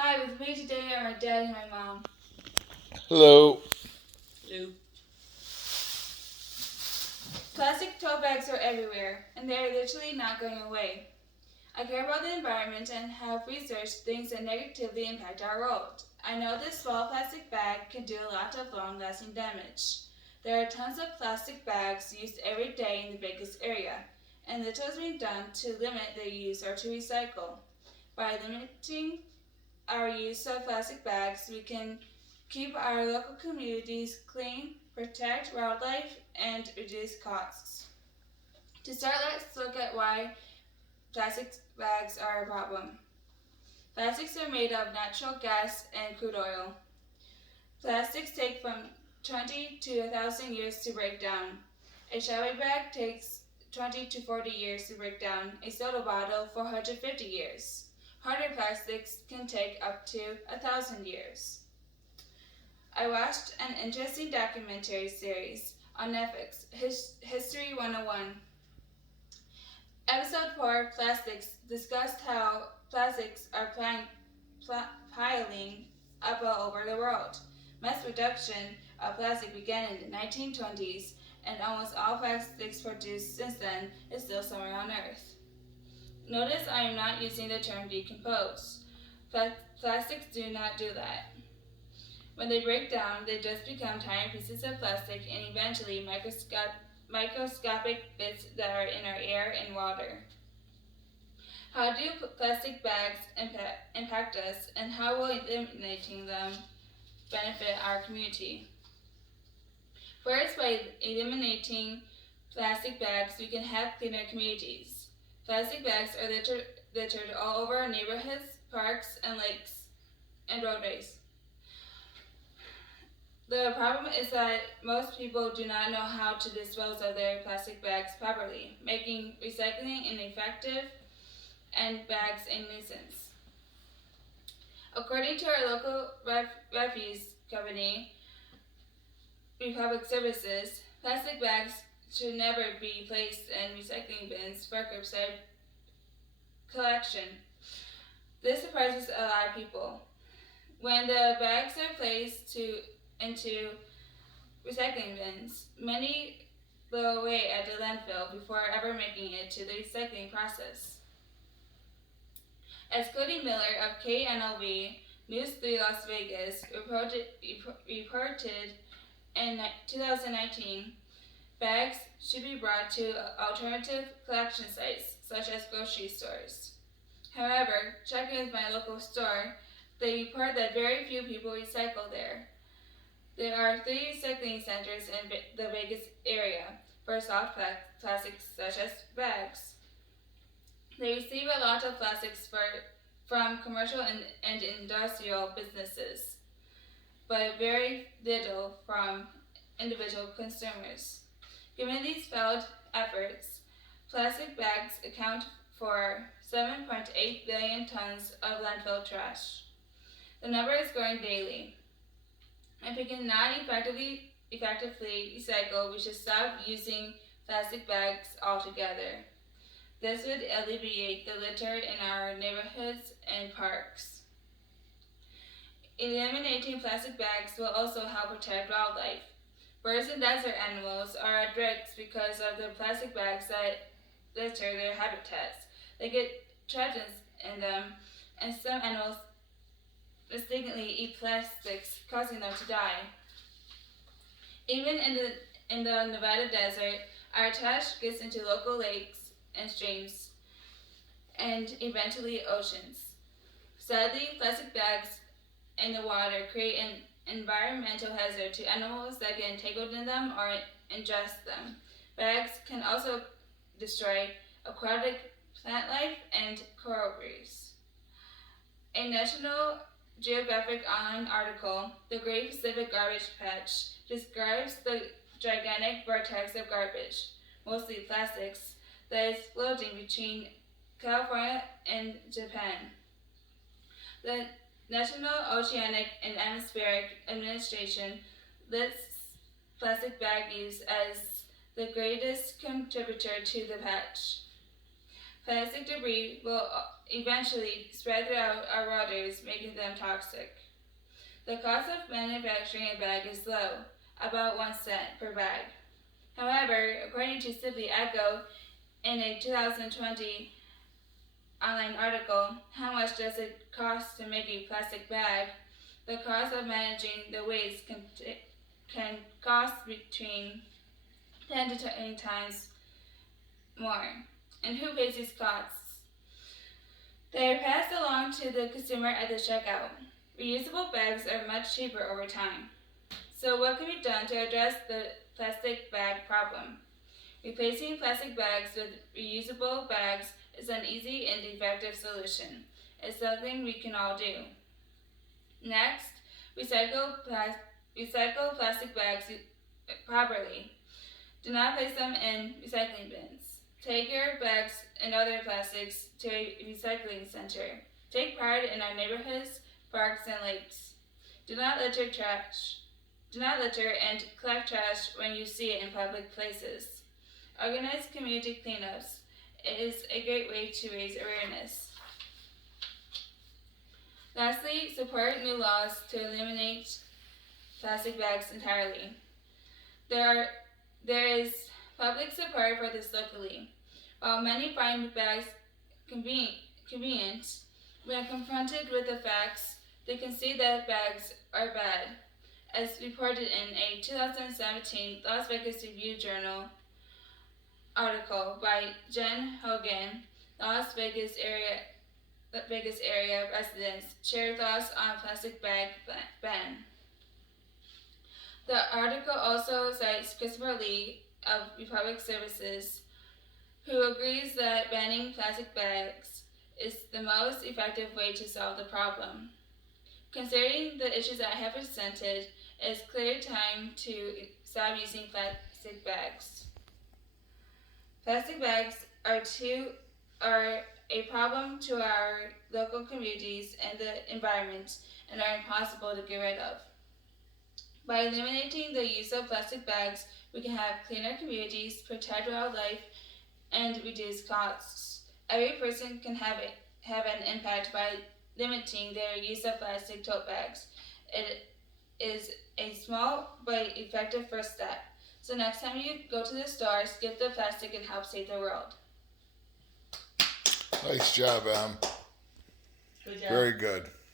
Hi, with me today are my dad and my mom. Hello. Hello. Plastic tote bags are everywhere, and they are literally not going away. I care about the environment and have researched things that negatively impact our world. I know this small plastic bag can do a lot of long-lasting damage. There are tons of plastic bags used every day in the Vegas area, and little is being done to limit their use or to recycle. By limiting our use of plastic bags, we can keep our local communities clean, protect wildlife, and reduce costs. To start, let's look at why plastic bags are a problem. Plastics are made of natural gas and crude oil. Plastics take from 20 to 1,000 years to break down. A shower bag takes 20 to 40 years to break down, a soda bottle 450 years. Harder plastics can take up to 1,000 years. I watched an interesting documentary series on Netflix, History 101. Episode 4, Plastics, discussed how plastics are piling up all over the world. Mass production of plastic began in the 1920s, and almost all plastics produced since then is still somewhere on Earth. Notice I am not using the term decompose. Plastics do not do that. When they break down, they just become tiny pieces of plastic and eventually microscopic bits that are in our air and water. How do plastic bags impact us, and how will eliminating them benefit our community? First, by eliminating plastic bags, we can have cleaner communities. Plastic bags are littered all over our neighborhoods, parks, and lakes, and roadways. The problem is that most people do not know how to dispose of their plastic bags properly, making recycling ineffective and bags a nuisance. According to our local refuse company, Republic Services, plastic bags should never be placed in recycling bins for curbside collection. This surprises a lot of people. When the bags are placed into recycling bins, many blow away at the landfill before ever making it to the recycling process. As Cody Miller of KNLV News 3 Las Vegas reported in 2019, bags should be brought to alternative collection sites such as grocery stores. However, checking with my local store, they report that very few people recycle there. There are 3 recycling centers in the Vegas area for soft plastics such as bags. They receive a lot of plastics from commercial and industrial businesses, but very little from individual consumers. Given these failed efforts, plastic bags account for 7.8 billion tons of landfill trash. The number is growing daily. If we cannot effectively recycle, we should stop using plastic bags altogether. This would alleviate the litter in our neighborhoods and parks. Eliminating plastic bags will also help protect wildlife. Birds and desert animals are at risk because of the plastic bags that litter their habitats. They get trapped in them, and some animals mistakenly eat plastics, causing them to die. Even in the Nevada desert, our trash gets into local lakes and streams, and eventually oceans. Sadly, plastic bags in the water create an environmental hazard to animals that get entangled in them or ingest them. Bags can also destroy aquatic plant life and coral reefs. A National Geographic Online article, The Great Pacific Garbage Patch, describes the gigantic vortex of garbage, mostly plastics, that is floating between California and Japan. The National Oceanic and Atmospheric Administration lists plastic bag use as the greatest contributor to the patch. Plastic debris will eventually spread throughout our waters, making them toxic. The cost of manufacturing a bag is low, about 1 cent per bag. However, according to Simply Echo, in a 2020 online article, How Much Does It Cost to Make a Plastic Bag? The cost of managing the waste can cost between 10 to 20 times more. And who pays these costs? They are passed along to the consumer at the checkout. Reusable bags are much cheaper over time. So, what can be done to address the plastic bag problem? Replacing plastic bags with reusable bags is an easy and effective solution. It's something we can all do. Next, recycle plastic bags properly. Do not place them in recycling bins. Take your bags and other plastics to a recycling center. Take pride in our neighborhoods, parks, and lakes. Do not litter and collect trash when you see it in public places. Organize community cleanups. It is a great way to raise awareness. Lastly, support new laws to eliminate plastic bags entirely. There is public support for this locally. While many find bags convenient, when confronted with the facts, they can see that bags are bad. As reported in a 2017 Las Vegas Review-Journal article by Jen Hogan, Las Vegas area residents share thoughts on plastic bag ban. The article also cites Christopher Lee of Republic Services, who agrees that banning plastic bags is the most effective way to solve the problem. Considering the issues I have presented, it is clear time to stop using plastic bags. Plastic bags are a problem to our local communities and the environment and are impossible to get rid of. By eliminating the use of plastic bags, we can have cleaner communities, protect wildlife, and reduce costs. Every person can have an impact by limiting their use of plastic tote bags. It is a small but effective first step. So next time you go to the store, skip the plastic and help save the world. Nice job, Em. Good job. Very good.